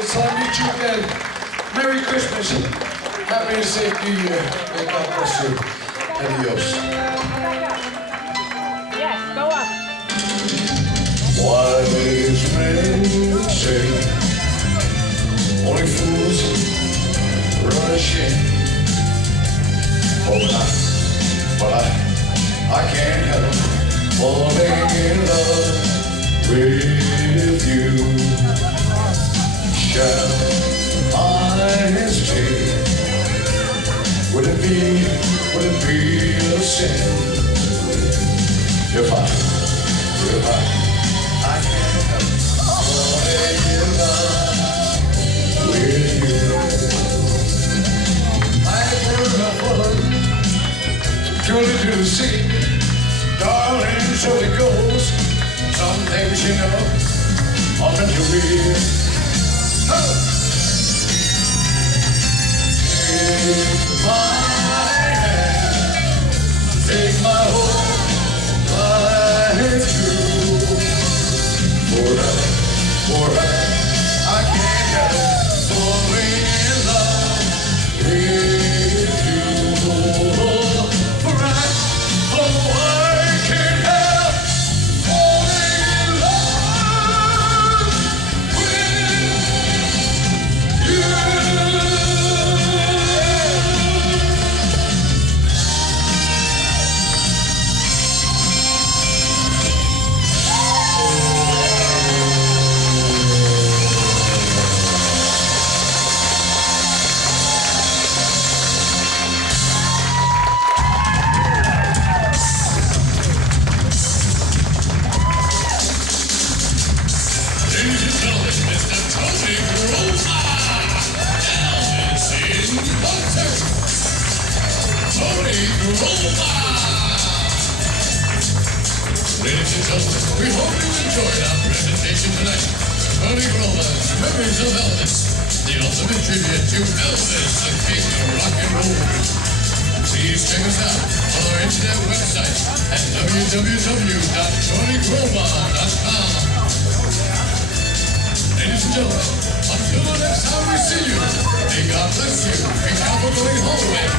Till I meet you again. Merry Christmas. Happy and safe New Year. May God bless you. Adios. Yes, go up. Wise men say only fools rush in. But I can't help falling in love with you. Shall I stay? Would it be a sin if I can't help falling in love with you? I grew up truly to see, darling, so it goes. Some things you know are meant to be. Take my hand, take my whole life through. Forever, I can't help falling in love with you. For I can't help falling in love with you. Ladies and gentlemen, Mr. Tony Grova! Elvis in concert! Tony Grova! Ladies and gentlemen, we hope you enjoyed our presentation tonight. Tony Grova's Memories of Elvis, the ultimate tribute to Elvis, the king of rock and roll. Please check us out on our internet website at www.tonygrova.com. Ladies and gentlemen, until the next time we see you, may God bless you. Be careful going home.